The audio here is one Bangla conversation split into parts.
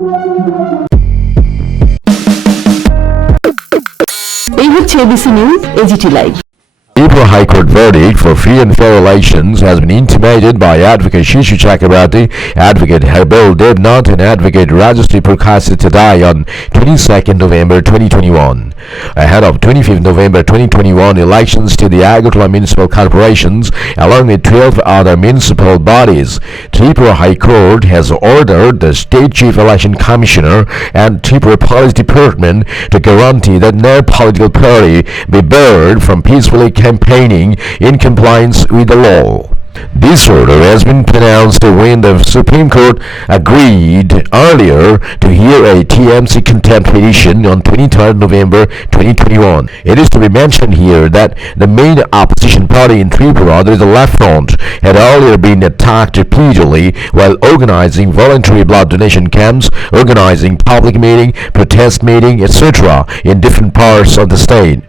এই হচ্ছে ABC news AGT live. Tripura High Court verdict for free and fair elections has been intimated by Advocate Shishu Chakrabarti, Advocate Herbal Devnath and Advocate Rajastri Prakasi today on 22nd November 2021. Ahead of 25th November 2021 elections to the Agartala Municipal Corporations along with 12 other municipal bodies, Tripura High Court has ordered the State Chief Election Commissioner and Tripura Police Department to guarantee that no political party be barred from peacefully campaigning in compliance with the law. This order has been pronounced when the Supreme Court agreed earlier to hear a TMC contempt petition on 23rd November 2021. It is to be mentioned here that the main opposition party in Tripura, that is the Left Front, had earlier been attacked repeatedly while organizing voluntary blood donation camps, organizing public meeting, protest meeting, etc. in different parts of the state.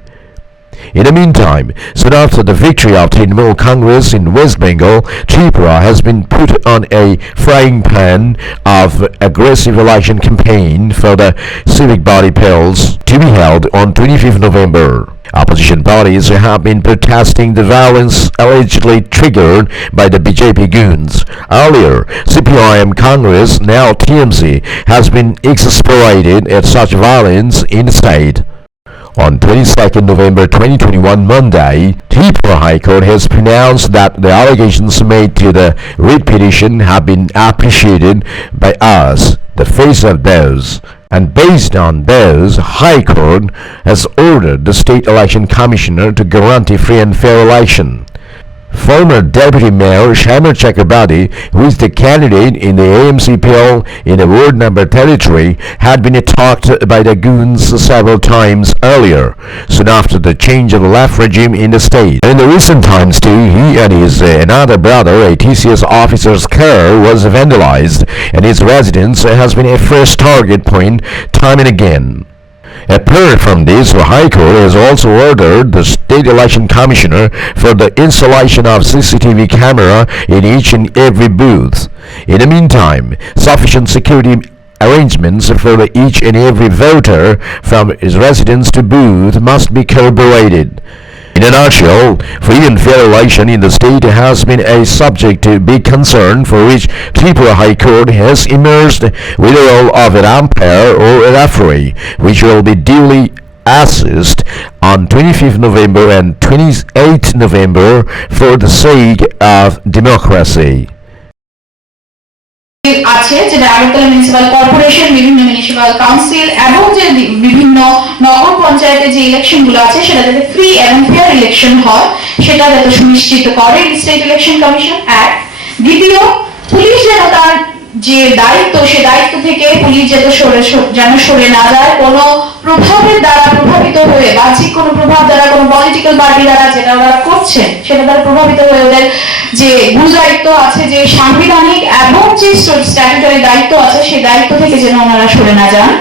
In the meantime, soon after the victory of Trinamool Congress in West Bengal, Tripura has been put on a frying pan of aggressive election campaign for the civic body polls to be held on 25th November. Opposition parties have been protesting the violence allegedly triggered by the BJP goons. Earlier, CPIM Congress, now TMC, has been exasperated at such violence in the state. On 22nd November 2021 Monday, Tripura High Court has pronounced that the allegations made to the writ petition have been appreciated by us, the face of those, and based on those, High Court has ordered the State Election Commissioner to guarantee free and fair election. Former Deputy Mayor Shamar Chakrabarti, who is the candidate in the AMC poll in the Ward Number 33, had been attacked by the goons several times earlier, soon after the change of the left regime in the state. In the recent times too, he and his another brother, a TCS officer's car, was vandalized, and his residence has been a fresh target point time and again. Apart from this, the High Court has also ordered the State Election Commissioner for the installation of CCTV camera in each and every booth. In the meantime, sufficient security arrangements for each and every voter from his residence to booth must be corroborated. In a nutshell, free and fair election in the state has been a subject to big concern for which Tripura High Court has emerged with the role of an umpire or a referee, which will be duly assessed on 25th November and 28th November for the sake of democracy. আছে যেটা আগরতলা মিউনিসিপাল কর্পোরেশন, বিভিন্ন মিউনিসিপাল কাউন্সিল এবং যে বিভিন্ন নগর পঞ্চায়েতে যে ইলেকশন গুলো আছে সেটা যাতে ফ্রি এবং ফেয়ার ইলেকশন হয় সেটা যাতে সুনিশ্চিত করে স্টেট ইলেকশন কমিশন। এক, দ্বিতীয়, পুলিশ যেন তার যে দায়িত্ব সে দায়িত্ব থেকে পুলিশ যেন সরে না যায়, কোনো প্রভাবের দ্বারা প্রভাবিত হয়ে বাহ্যিক কোনো প্রভাব দ্বারা কোনো পলিটিক্যাল পার্টি দ্বারা যেটা ওরা করছেন সেটা দ্বারা প্রভাবিত হয়ে ওদের যে গুরু দায়িত্ব আছে, যে সাংবিধানিক এবং যে স্ট্যাটুটরি দায়িত্ব আছে সেই দায়িত্ব থেকে যেন ওনারা সরে না যান।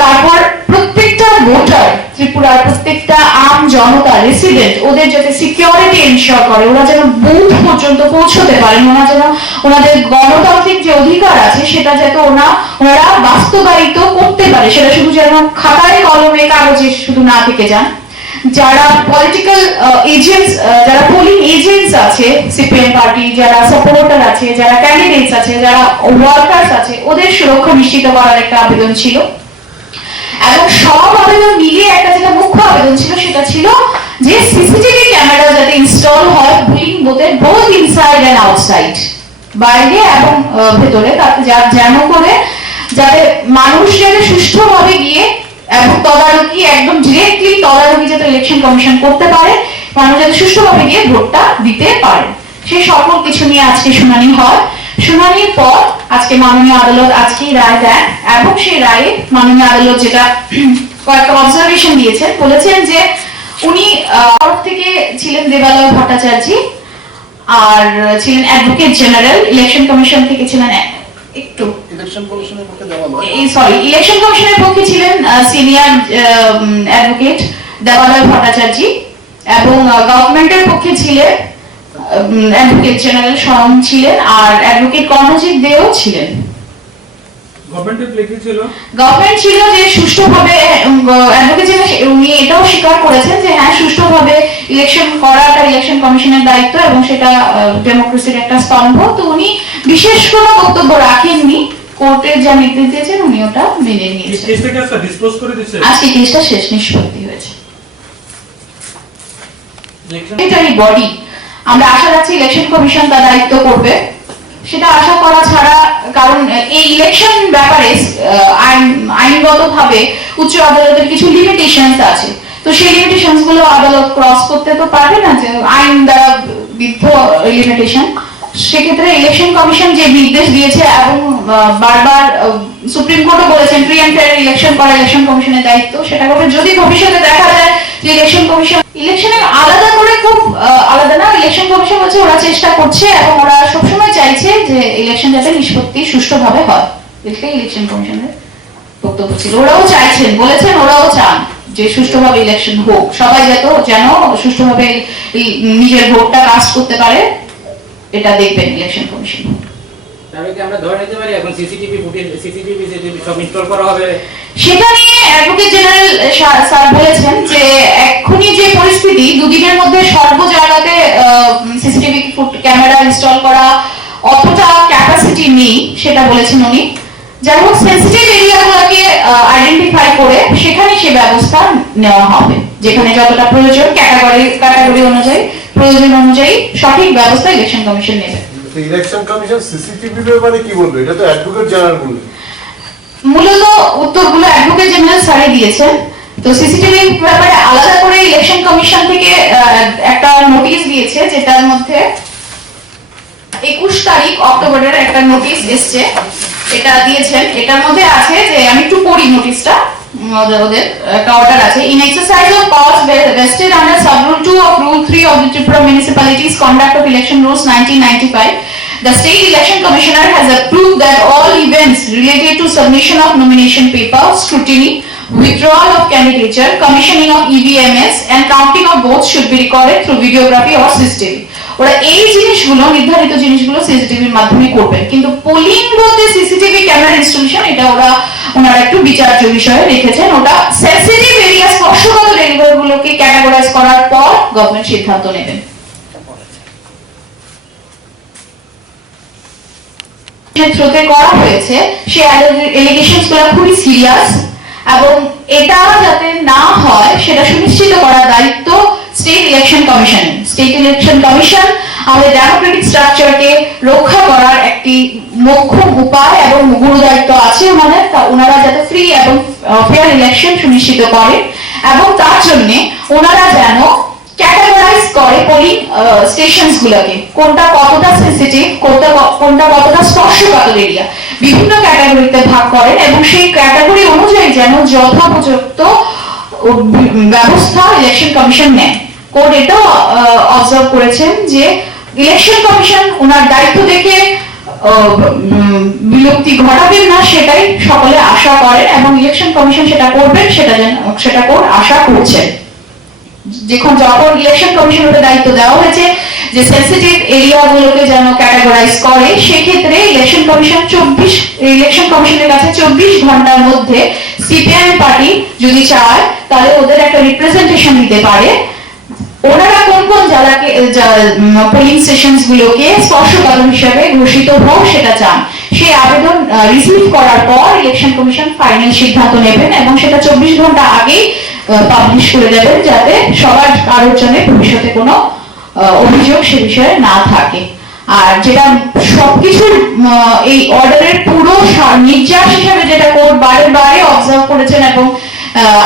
তারপর প্রত্যেকটা ভোটার, ত্রিপুরার প্রত্যেকটা আম জনতা রেসিডেন্ট, ওদের যাতে সিকিউরিটি এনশিওর করে, ওরা যেন বুথ পর্যন্ত পৌঁছতে পারেন, ওরা যেন ওনাদের গণতান্ত্রিক যে অধিকার আছে সেটা যাতে ওনারা বাস্তবায়িত করতে পারে, সেটা শুধু যেন খাতায় কলমে কাগজে শুধু না থেকে যান। যারা পলিটিক্যাল এজেন্টস, যারা পোলিং এজেন্টস আছে সিপিএম পার্টি, যারা সাপোর্টার আছে, যারা ক্যান্ডিডেটস আছে, যারা ওয়ার্কার্স আছে, ওদের সুরক্ষা নিশ্চিত করার একটা আবেদন ছিল। এবং সব আবেদন মিলিয়ে একটা যেটা মুখ্য আবেদন ছিল সেটা ছিল যে সিসিটিভি ক্যামেরা যাতে ইনস্টল হয় পোলিং বুথে, বোথ ইনসাইড এন্ড আউটসাইড, বাইরে এবং ভেতরে, যেন করে যাতে মানুষ যাতে সুষ্ঠুভাবে গিয়ে এবং তদারকি একদম ডিরেক্টলি তদারকি যাতে ইলেকশন কমিশন করতে পারে, মানুষ যাতে সুষ্ঠুভাবে গিয়ে ভোটটা দিতে পারে, সেই সকল কিছু নিয়ে আজকে শুনানি হয়। শুনানির পর আজকে মাননীয় আদালত আজকেই রায় দেন এবং সেই রায়ে মাননীয় আদালত যেটা কয়েকটা অবজারভেশন দিয়েছেন, বলেছেন যে উনি তরফ থেকে ছিলেন দেবালয় ভট্টাচার্য আর ছিলেন অ্যাডভোকেট জেনারেল, ইলেকশন কমিশন থেকে ছিলেন একটু ইলেকশন কমিশনের পক্ষে ছিলেন সিনিয়র অ্যাডভোকেট দেবালয় ভট্টাচার্য এবং গভর্নমেন্টের পক্ষে ছিলেন অ্যাডভোকেট জেনারেল স্বয়ং ছিলেন আর অ্যাডভোকেট কর্ণজিৎ দেও ছিলেন। গভর্নমেন্টের লিখে ছিল গভর্নমেন্ট ছিল যে সুষ্ঠুভাবে অ্যাডভোকেট জেনারেল উনি এটাও স্বীকার করেছেন যে হ্যাঁ সুষ্ঠুভাবে ইলেকশন করাটা ইলেকশন কমিশনের দায়িত্ব এবং সেটা ডেমোক্রেসির একটা স্তম্ভ। তো উনি বিশেষ কোনো বক্তব্য রাখেননি, কোর্টে যা নির্দেশ দিয়েছেন উনি ওটা মেনে নিয়েছেন। কেসটাকে আজকে ডিসপোজ করে দিয়েছে, আজকে কেসটা শেষ নিষ্পত্তি হয়েছে। ইলেকশন এটাই বডি, আমরা আশা রাখছি ইলেকশন কমিশন তার দায়িত্ব করবে, সেটা আশা করা ছাড়া, কারণ এই ইলেকশন ব্যাপারে আইনগতভাবে উচ্চ আদালতের কিছু লিমিটেশনস আছে। তো সেই লিমিটেশনস গুলো আদালত ক্রস করতে তো পারবে না, যে আইন দ্বারা বিদ্ধ লিমিটেশন। সেক্ষেত্রে ইলেকশন কমিশন যে নির্দেশ দিয়েছে এবং বারবার সুপ্রিম কোর্টও বলেছেন ফ্রি অ্যান্ড ফেয়ার ইলেকশন করা ইলেকশন কমিশনের দায়িত্ব, সেটা করবে। যদি ভবিষ্যতে দেখা যায় যে ইলেকশন কমিশন ইলেকশনে আলাদা করে খুব আলাদা না, ইলেকশন কমিশন হচ্ছে ওরা চেষ্টা করছে এবং ওরা সবসময় চাইছে যে ইলেকশন যাতে নিষ্পত্তি সুষ্ঠুভাবে হয়। এটাই ইলেকশন কমিশনের বক্তব্য ছিল। ওরাও চাইছেন, বলেছেন ওরাও চান যে সুষ্ঠুভাবে ইলেকশন হোক, সবাই যেন সুষ্ঠুভাবে নিজের ভোটটা কাস্ট করতে পারে, এটা দেখবেন ইলেকশন কমিশন। তবে কি আমরা ধরে নিতে পারি এখন সিসিটিভি ফুটেজ সিসিটিভি সব ইনস্টল করা হবে? সেটা নিয়ে অ্যাডভোকেট জেনারেল স্যার বলেছেন যে এখনই যে পরিস্থিতি, দুদিনের মধ্যে সর্ব জায়গাতে সিসিটিভি ক্যামেরা ইনস্টল করা অতটা ক্যাপাসিটি নেই, সেটা বলেছেন উনি। যাই হোক, সেন্সিটিভ এরিয়াগুলোকে আইডেন্টিফাই করে সেখানে সে ব্যবস্থা নেওয়া হবে, যেখানে যতটা প্রয়োজন ক্যাটাগরি অনুযায়ী প্রয়োজন অনুযায়ী সঠিক ব্যবস্থা ইলেকশন কমিশন নেবে। ইলেকশন কমিশন সিসিটিভি ব্যাপারে কি বলবে? এটা তো অ্যাডভোকেট জেনারেল বলবে। মূলত উত্তরগুলো অ্যাডভোকেট জেনারেল স্যারই দিয়েছেন। তো সিসিটিভি ব্যাপারে আলাদা করে ইলেকশন কমিশন থেকে একটা নোটিশ দিয়েছে, যেটার মধ্যে 21 তারিখ অক্টোবরের একটা নোটিশ এসছে, এটা দিয়েছেন। এটার মধ্যে আছে যে আমি একটু পড়ি নোটিশটা, ওদের একটা অর্ডার আছে। In exercise of powers vested under sub-rule 2 of rule 3 of the Tripura Municipalities Conduct of Election Rules 1995, the State Election Commissioner has approved that all events related to submission of nomination paper, scrutiny, withdrawal of candidature, commissioning of EVMS and counting of votes should be recorded through videography or CCTV. ওরা এই জিনিসগুলো, নির্ধারিত জিনিসগুলো সিসিটিভির মাধ্যমে করবেন, কিন্তু পোলিং বুথে সিসিটিভি ক্যামেরা ইনস্টলেশন এটা ওনারা একটু বিচার্য বিষয়ে রেখেছেন। ওটা সেনসিটিভ এরিয়া স্পর্শকাতর এরিয়াগুলোকে ক্যাটাগরাইজ করার পর গভর্নমেন্ট সিদ্ধান্ত নেবেন। ক্ষেত্রে করা হয়েছে সেই এলিগেশনস গুলো খুবই সিরিয়াস, এবং এটা যাতে না হয় সেটা সুনিশ্চিত করার দায়িত্ব state election commission. State election commission আমাদের ডেমোক্রেটিক স্ট্রাকচারকে রক্ষা করার একটি মোক্ষম উপায় এবং গুরু দায়িত্ব আছে ওনাদের। ওনারা যাতে ফ্রি এবং ফেয়ার ইলেকশন সুনিশ্চিত করে, এবং তার জন্য ওনারা যেন ক্যাটাগরাইজ করে পোলিং স্টেশনস গুলোকে, কোনটা কতটা সেনসিটিভ, কোনটা কতটা স্পর্শকাতর এরিয়া, বিভিন্ন ক্যাটাগরিতে ভাগ করেন, এবং সেই ক্যাটাগরি অনুযায়ী যেন যথোপযুক্ত ব্যবস্থা ইলেকশন কমিশন নেয়। কোর্ট এটাও অবজার্ভ করেছেন যে ইলেকশন কমিশন ওনার দায়িত্ব দেখে বিলুপ্তি ঘটাবেন না, সেটাই সকলে আশা করেন, এবং ইলেকশন কমিশন সেটা করবেন, সেটা কোর্ট আশা করছেন। যখন ইলেকশন কমিশনের দায়িত্ব দেওয়া হয়েছে যে সেনসিটিভ এরিয়াগুলোকে যেন ক্যাটাগরাইজ করে, সেক্ষেত্রে ইলেকশন কমিশনের কাছে 24 ঘন্টার মধ্যে সিপিএম পার্টি যদি চায় তাহলে ওদের একটা রিপ্রেজেন্টেশন দিতে পারে, ওনারা কোন কোন জেলাকে পোলিং স্টেশনস গুলোকে স্পর্শকাতর হিসেবে ঘোষিত হোক সেটা চান। সেই আবেদন রিসিভ করার পর ইলেকশন কমিশন ফাইনাল সিদ্ধান্ত নেবেন, এবং সেটা 24 ঘন্টা আগেই পাবলিশ করে দেবেন, যাতে সবার কারোর জন্য ভবিষ্যতে কোনো অভিযোগ সে বিষয়ে না থাকে। আর যেটা সবকিছু এই অর্ডারের পুরো নির্যাস হিসেবে যেটা কোর্ট বারে বারে অবজার্ভ করেছেন এবং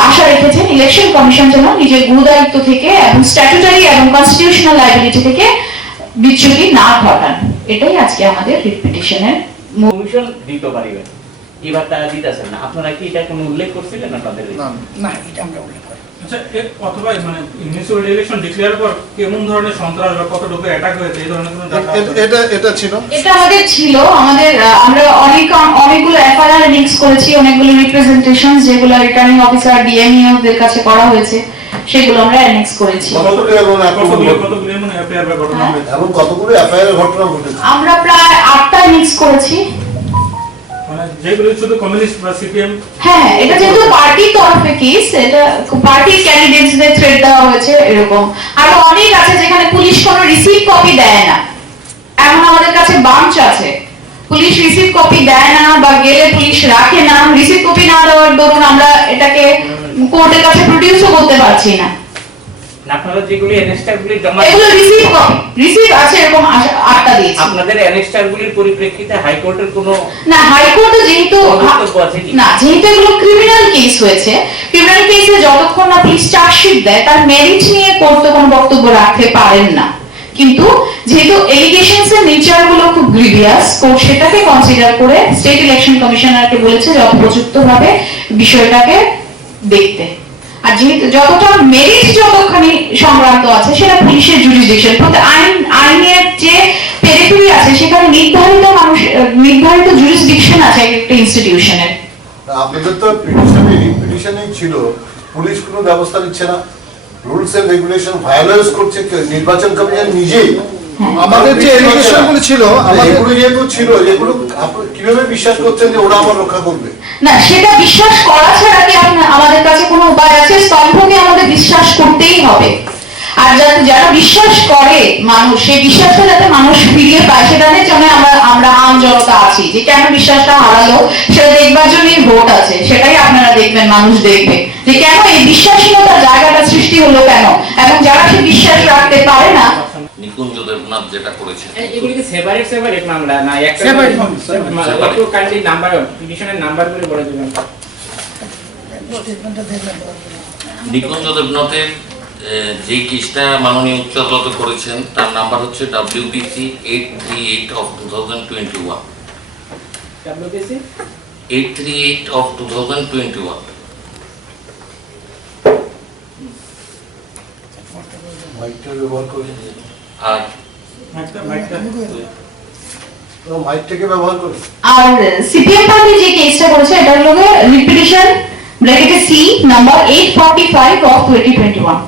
আশা রেখেছেন, ইলেকশন কমিশন যেন নিজের গুরুদায়িত্ব থেকে এবং স্ট্যাটুটারি এবং কনস্টিটিউশনাল লায়াবিলিটি থেকে বিচ্যুতি না ঘটান। এটাই আজকে আমাদের রিট পিটিশনের কমিশন দিতে পারিবে, এবার তারা দিতেছেন না। আপনারা কি এটা কোনো উল্লেখ করছিলেন আপনাদের? না, এটা আমরা উল্লেখ করি। আচ্ছা, অথবা মানে মিউনিসিপ্যাল ইলেকশন ডিক্লেয়ার পর কেমন ধরনের সন্ত্রাস বা কতটুকু অ্যাটাক হয়েছে এই ধরনের কোনো ডাটা এটা ছিল, এটা আমাদের ছিল। আমরা অনেকগুলো এফআইআর লিংকস করেছি, অনেকগুলো রিপ্রেজেন্টেশন যেগুলো রিটার্নিং অফিসার ডিএমইও দের কাছে করা হয়েছে, সেগুলো আমরা অ্যানেক্স করেছি। কতগুলো এমন এফআইআর বা ঘটনা হয়েছে? এবং কতগুলো এফআইআর ঘটনা ঘটেছে? আমরা প্রায় 8টা লিংকস করেছি। মানে যেগুলো শুধু কমিউনিস্ট বা সিপিএম হ্যাঁ, এটা যেহেতু পার্টির তরফে কেস, এটা পার্টির ক্যান্ডিডেটসদের থ্রেট দেওয়া হয়েছে এরকম। আরো অনেক আছে যেখানে পুলিশ কোনো রিসিভ কপি দেয় না, এমন আমাদের কাছে বাঞ্চ আছে। পুলিশ রিসিভ কপি দেয় না বা গেলে পুলিশ রাখে না, রিসিভ কপি না দেওয়ার দরুন আমরা এটাকে কোর্টের কাছে প্রডিউসও করতে পারছি না। আপনারা যেগুলি এনএসটারগুলি জমা এগুলো রিসিভ আছে, এরকম 8টা দিয়েছি। আপনাদের এনএসটারগুলির পরিপ্রেক্ষিতে হাইকোর্টের কোনো না, হাইকোর্টে যেহেতু বক্তব্য আছে কি? না, যেহেতু এগুলো ক্রিমিনাল কেস হয়েছে, ক্রিমিনাল কেসে যতক্ষণ না পুলিশ চার্জশিট দেয় তার মেরিট নিয়ে কোর্ট তো কোনো বক্তব্য রাখতে পারেন না। কিন্তু যেহেতু এলিগেশনস এর নেচার গুলো খুব গ্রিভিয়াস, কোর্ট সেটাকে কনসিডার করে স্টেট ইলেকশন কমিশনারকে বলেছে যে উপযুক্তভাবে বিষয়টাকে দেখতে। আর যেহেতু যতটা মেরিট যতখানি সংক্রান্ত আছে সেটা পুলিশের জুরিসডিকশন, প্রত্যেক আইনের যে পেরিফেরি আছে সেখানে নির্ধারিত জুরিসডিকশন আছে একটা ইনস্টিটিউশনের। আপনাদের তো পিটিশনেই ছিল, পুলিশ কোনো ব্যবস্থা নিচ্ছে না, রুলস এন্ড রেগুলেশন ভায়োলেন্স করছে নির্বাচন কমিশন নিজেই। আমাদের যে এলিগেশন গুলো ছিল, এগুলো যেহেতু ছিল, যেগুলো আপনি কিভাবে বিশ্বাস করছেন যে ওরা আমার রক্ষা করবে? না, সেটা বিশ্বাস করা ছাড়া কি আমাদের কাছে কোনো উপায় আছে? স্তম্ভকে আমাদের বিশ্বাস করতেই হবে। আর যারা বিশ্বাস করে মানুষ, সেই বিশ্বাসটা যাতে মানুষ ফিরিয়ে পায় সেটার জন্য আমরা আম জনতা আছি। যে কেন বিশ্বাসটা হারালো সেটা দেখবার জন্যই ভোট আছে, সেটাই আপনারা দেখবেন, মানুষ দেখবে যে কেন এই বিশ্বাসহীনতার জায়গাটা সৃষ্টি হলো কেন, এবং যারা সেই বিশ্বাস রাখতে পারে না। নিকুঞ্জ দেবনাথ যেটা করেছেন এগুলি কি সেপারেট মামলা না একটা? Separate. একটু কাইন্ডলি নাম্বার পিটিশনের নাম্বারগুলো বলে দিবেন। স্টেটমেন্টটা দেখলাম। নিকুঞ্জ দেবনাথের যে কেসটা মাননীয় উচ্চ আদালতে করেছেন তার নাম্বার হচ্ছে WBC 838 of 2021। WBC 838 of 2021। মাইকটা ব্যবহার করে, আর মাইকটাকে ব্যবহার করে। আর সিপিএম পার্টি যে কেসটা করেছে এটা হলো রিপিটিশন ব্র্যাকেটে C number 845 of 2021।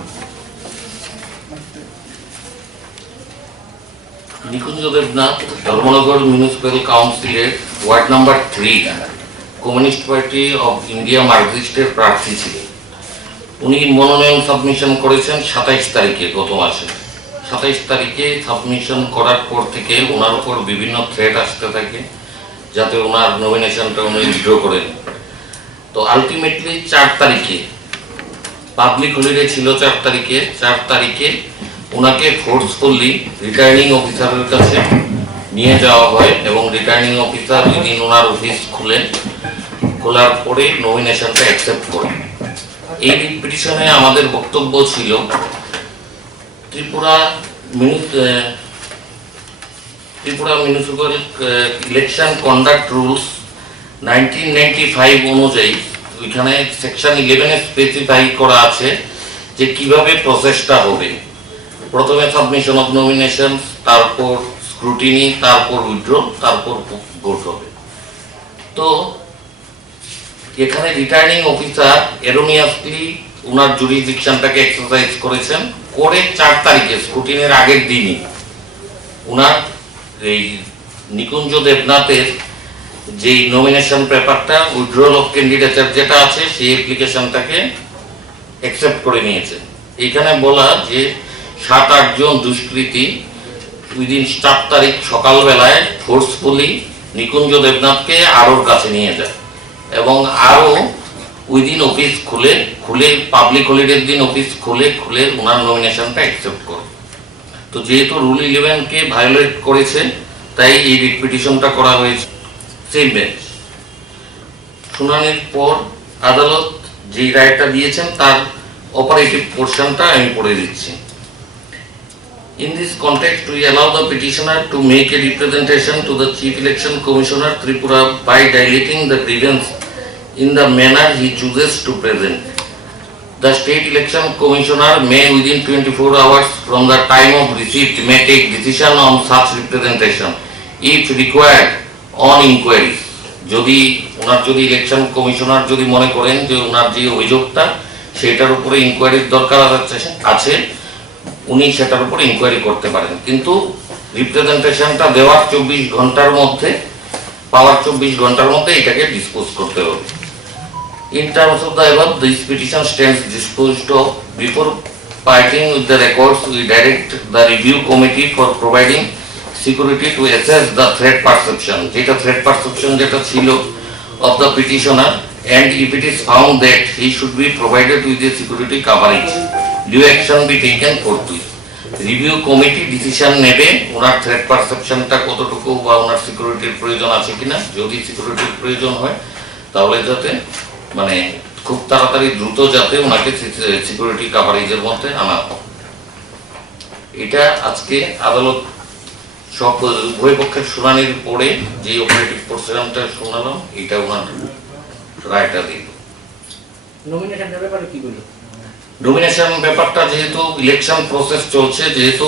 Nikunja Debnath Dharmanagar municipal কাউন্সিলের ward number 3 communist party of India মার্কসিস্টের প্রার্থী ছিলেন। উনি মনোনয়ন সাবমিশন করেছেন 27 তারিখে, গত মাসে 27 তারিখে সাবমিশন করার পর থেকে ওনার উপর বিভিন্ন থ্রেট আসতে থাকে যাতে ওনার নমিনেশনটা উনি উইথড্র করেন। তো আলটিমেটলি 4 তারিখে পাবলিক হলিডে ছিল, 4 তারিখে ওনাকে ফোর্সফুলি রিটার্নিং অফিসারের কাছে নিয়ে যাওয়া হয় এবং রিটার্নিং অফিসার উইদিন ওনার অফিস খোলার পরে নমিনেশনটা অ্যাকসেপ্ট করেন। এই পিটিশনে আমাদের বক্তব্য ছিল Tripura municipal election conduct rules 1995 অনুযায়ী ওইখানে সেকশন 11 স্পেসিফাই করা আছে যে কিভাবে প্রসেসটা হবে। প্রথমে সাবমিশন অফ নমিনেশন, তারপর স্ক্রুটিনি, তারপর উইথড্র, তারপর ভোট হবে। তো এখানে রিটার্নিং অফিসার এরোনিয়াসলি ওনার জুরিসডিকশনটাকে এক্সারসাইজ করেছেন, করে 4 তারিখে স্ক্রুটিনের আগের দিনই ওনার এই নিকুঞ্জ দেবনাথের যে নমিনেশন পেপারটা উইথড্রল অফ ক্যান্ডিডেচার যেটা আছে সেই অ্যাপ্লিকেশনটাকে অ্যাকসেপ্ট করে নিয়েছে। এখানে বলা যে 7-8 জন দুষ্কৃতী উইদিন 4 তারিখ সকালবেলায় ফোর্সফুলি নিকুঞ্জ দেবনাথকে আরোর কাছে নিয়ে যায় এবং আরও উইদিন অফিস খুলে পাবলিক হলিডের দিন অফিস খুলে ওনার নমিনেশনটা অ্যাকসেপ্ট করে। তো যেহেতু রুল 11কে ভায়োলেট করেছে তাই এই রিট পিটিশনটা করা হয়েছে। সেম বেঞ্চ শুনানির পর আদালত যেই রায়টা দিয়েছেন তার অপারেটিভ পোর্শনটা আমি পড়ে দিচ্ছি। In this context, we allow the petitioner to make a representation to the Chief Election Commissioner Tripura by dilating the grievance in the manner he chooses to present. The State Election Commissioner may within 24 hours from the time of receipt may take decision on such representation if required on inquiry. যদি ইলেকশন কমিশনার যদি মনে করেন যে ওনার যে অভিযোগটা সেটার উপরে ইনকোয়ারির দরকার আছে উনি সেটার উপর ইনকোয়ারি করতে পারেন, কিন্তু রিপ্রেজেন্টেশনটা দেওয়ার 24 ঘন্টার মধ্যে পাওয়ার 24 ঘন্টার মধ্যে এটাকে ডিসপোজ করতে হবে। In terms of the above, this petition stands disposed of. Before parting with the records, we direct the review committee for providing security to assess the threat perception. যেটা threat perception যেটা ছিল of the petitioner, and if it is found that he should be provided with a security coverage, due action be taken forthwith. Review committee decision নেবে ওনার থ্রেট পারসেপশনটা কতটুকু বা ওনার সিকিউরিটির প্রয়োজন আছে কিনা। যদি সিকিউরিটির প্রয়োজন হয় তাহলে যাতে মানে খুব তাড়াতাড়ি দ্রুত যাতে ওনাকে সিকিউরিটি কাভারেজের মধ্যে আনা হয়। এটা আজকে আদালত সব উভয় পক্ষের শুনানির পরে যে অপারেটিভ প্রসিডিউরটা শোনালাম এটা ওনার রায়টা দিল। নমিনেশনের ব্যাপারে কি বলবো? ডোমিনেশন ব্যাপারটা যেহেতু ইলেকশন প্রসেস চলছে, যেহেতু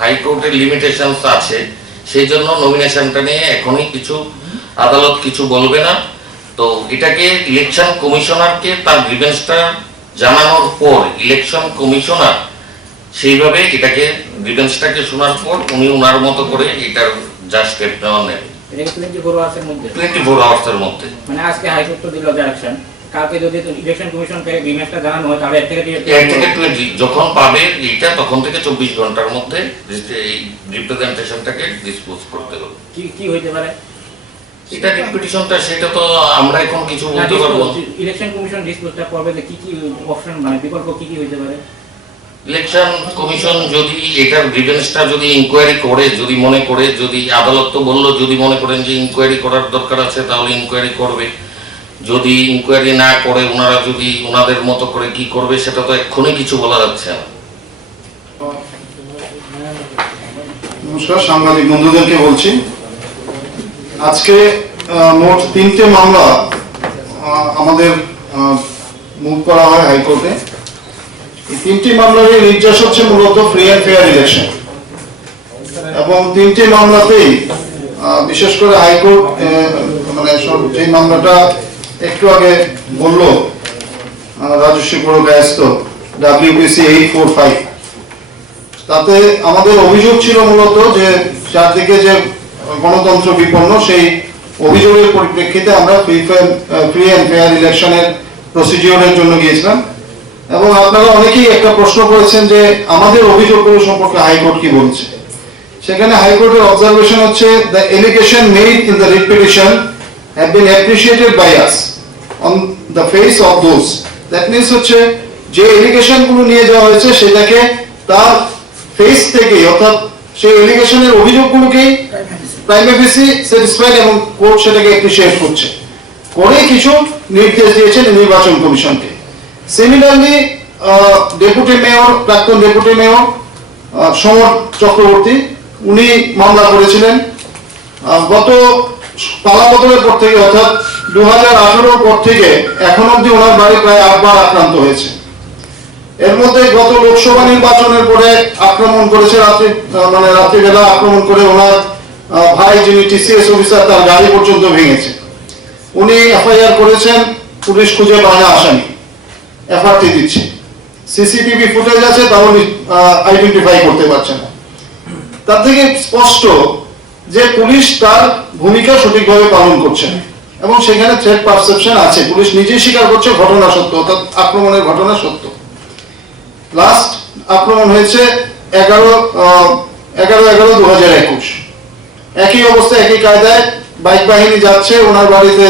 হাইকোর্টের লিমিটেশনস আছে, সেই জন্য নমিনেশনটা নিয়ে এখনই কিছু আদালত কিছু বলবে না। তো এটাকে ইলেকশন কমিশনারকে তার গ্রিভেন্সটা জানানোর পর ইলেকশন কমিশনার সেইভাবে এটাকে গ্রিভেন্সটাকে শোনার পর উনি ওনার মতো করে এটার যা স্টেপ নেওয়া নেবে। এটা 24 আওয়ার্সের মধ্যে 24 আওয়ার্সের মধ্যে। মানে আজকে হাইকোর্ট তো দিল ডাইরেকশন, কালকে যদি ইলেকশন কমিশনকে গ্রিভেন্সটা জানানো হয় তাহলে এর থেকে 20 যখন পাবে এইটা তখন থেকে 24 ঘন্টার মধ্যে এই রিপ্রেজেন্টেশনটাকে ডিসপোজ করতে হবে। কি কি হইতে পারে এটা রিপিটিশনটা সেটা তো আমরা এখন কিছু বলতে পারবো। ইলেকশন কমিশন ডিসপোজটা করবে যে কি কি অপশন মানে বিকল্প কি কি হইতে পারে? ইলেকশন কমিশন যদি এটার গ্রিভেন্সটা যদি ইনকোয়ারি করে, যদি মনে করে, যদি আদালত তো বললো যদি মনে করেন যে ইনকোয়ারি করার দরকার আছে তাহলে ইনকোয়ারি করবে। যদি ইনকোয়ারি না করে ওনারা যদি ওনাদের মতো করে কি করবে সেটা তো এক্ষুনি কিছু বলা যাচ্ছে না। নমস্কার, সাংবাদিক বন্ধুদেরকে বলছি, আজকে মোট 3টে মামলা আমাদের মুভ করা হয় হাইকোর্টে। এই 3টি মামলারই নির্দেশ হচ্ছে মূলত ফ্রি অ্যান্ড ফেয়ার ইলেকশন, এবং 3টি মামলাতেই বিশেষ করে হাইকোর্ট মানে যে মামলাটা একটু আগে বলল রাজস্বী পুরকায়স্থ WPC 845, তাতে আমাদের অভিযোগ ছিল মূলত যে চারদিকে যে গণতন্ত্র বিপন্ন, সেই অভিযোগের পরিপ্রেক্ষিতে আমরা ফ্রি অ্যান্ড ফেয়ার ইলেকশনের প্রসিডিওরের জন্য গিয়েছিলাম। এবং আপনারা অনেকেই একটা প্রশ্ন করেছেন যে আমাদের অভিযোগগুলো সম্পর্কে হাইকোর্ট কি বলছে। সেখানে হাইকোর্টের অবজারভেশন হচ্ছে, the allegation made in the writ petition have been appreciated by us on the face of those. That means হচ্ছে যে এলিগেশন গুলো নিয়ে যাওয়া হয়েছে সেটাকে তার ফেস থেকে অর্থাৎ সেই এলিগেশনের অভিযোগগুলোকেই প্রাইমা ফেসি স্যাটিসফাইড এবং কোর্ট সেটাকে অ্যাপ্রিশিয়েট করছে করে কিছু নির্দেশ দিয়েছেন নির্বাচন কমিশনকে। সিমিলারলি ডেপুটি মেয়র, প্রাক্তন ডেপুটি মেয়র সমর চক্রবর্তী, উনি মামলা করেছিলেন গত পালাবদলের পর থেকে, অর্থাৎ 2018 পর থেকে এখন অবধি ওনার বাড়ি প্রায় 8 বার আক্রান্ত হয়েছে। এর মধ্যে গত লোকসভা নির্বাচনের পরে আক্রমণ করেছে, রাত্রিবেলা আক্রমণ করে ওনার ভাই যিনি TCS অফিসার তার গাড়ি পর্যন্ত ভেঙেছে। উনি FIR করেছেন, পুলিশ খুঁজে পায় না আসামি, FRT দিচ্ছে। CCTV ফুটেজ আছে, তাও আইডেন্টিফাই করতে পারছে না। তার থেকে স্পষ্ট যে পুলিশ তার ভূমিকা সঠিকভাবে পালন করছে না, এবং সেখানে থ্রেট পারসেপশন আছে। পুলিশ নিজেই স্বীকার করছে ঘটনা সত্য, অর্থাৎ আক্রমণের ঘটনা সত্য। লাস্ট আক্রমণ হয়েছে 11/11/2021। একই অবস্থায় একই কায়দায় বাইক বাহিনী যাচ্ছে, ওনার বাড়িতে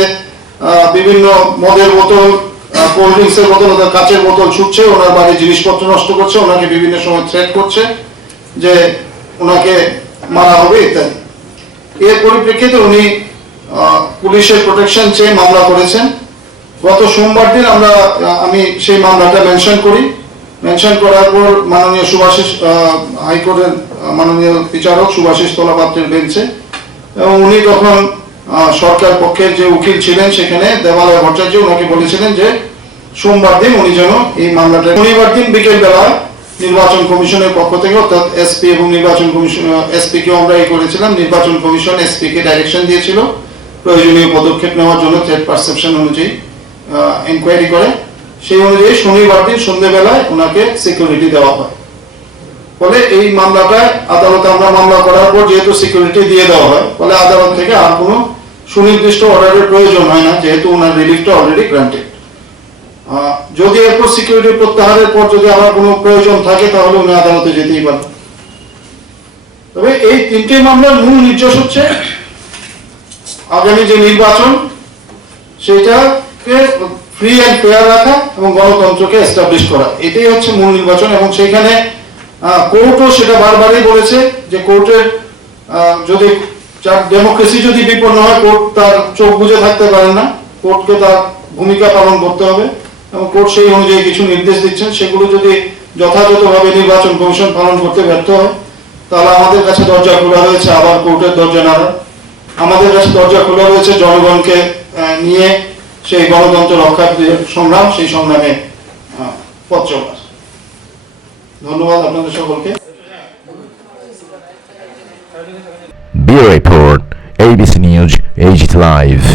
বিভিন্ন মদের বোতল, কোল্ড ড্রিঙ্কসের বোতল, অর্থাৎ কাচের বোতল ছুটছে, ওনার বাড়ির জিনিসপত্র নষ্ট করছে, ওনাকে বিভিন্ন সময় থ্রেট করছে যে ওনাকে মারা হবে ইত্যাদি। এর পরিপ্রেক্ষিতে উনি পুলিশের প্রোটেকশন চেয়ে মামলা করেছেন। গত সোমবার দিন আমি সেই মামলাটা মেনশন করার পর মাননীয় সুভাষিস হাইকোর্টের মাননীয় বিচারক সুভাষিস তোলাপাত্রের বেঞ্চে, এবং উনি তখন সরকার পক্ষের যে উকিল ছিলেন সেখানে দেবালয় ভট্টাচার্য, ওনাকে বলেছিলেন যে সোমবার দিন উনি যেন এই মামলাটা, শনিবার দিন বিকেল বেলায় নির্বাচন কমিশনের পক্ষ থেকে, অর্থাৎ SP এবং নির্বাচন কমিশন, SP কেও আমরা করেছিলাম, নির্বাচন কমিশন SP কে ডাইরেকশন দিয়েছিল প্রয়োজনীয় পদক্ষেপ নেওয়ার জন্য থ্রেট পারসেপশন অনুযায়ী ইনকোয়ারি করে। সেই অনুযায়ী শনিবার দিন সন্ধ্যেবেলায় ওনাকে সিকিউরিটি দেওয়া হয়। ফলে এই মামলাটায় আদালতে আমরা মামলা করার পর যেহেতু সিকিউরিটি দিয়ে দেওয়া হয়, ফলে আদালত থেকে আর কোনো সুনির্দিষ্ট অর্ডারের প্রয়োজন হয় না, যেহেতু ওনার রিলিফটা অলরেডি গ্রান্টেড। যদি এরপর সিকিউরিটি প্রত্যাহারের পর যদি আবার কোনো প্রয়োজন থাকে তাহলে উনি আদালতে যেতেই পারেন। তবে এই তিনটে মামলার মূল নির্দেশ হচ্ছে আগামী যে নির্বাচন সেটাকে ফ্রি অ্যান্ড ফেয়ার রাখা এবং গণতন্ত্রকে এস্টাবলিশ করা, এটাই হচ্ছে মূল নির্বাচন। এবং সেইখানে কোর্টও সেটা বারবারই বলেছে যে কোর্টের যদি ডেমোক্রেসি যদি বিপন্ন হয়, কোর্ট তার চোখ বুজে থাকতে পারে না, কোর্টকে তার ভূমিকা পালন করতে হবে এবং কোর্ট সেই অনুযায়ী কিছু নির্দেশ দিচ্ছেন। সেগুলো যদি যথাযথভাবে নির্বাচন কমিশন পালন করতে ব্যর্থ হয় তাহলে আমাদের কাছে দরজা খোলা রয়েছে আবার কোর্টের দরজা নাড়া। আমাদের কাছে দরজা খোলা রয়েছে জনগণকে নিয়ে সেই গণতন্ত্র রক্ষার যে সংগ্রাম, সেই সংগ্রামে পথ চলার। ধন্যবাদ আপনাদের সকলকে। Bureau Report, ABC News, AGT Live.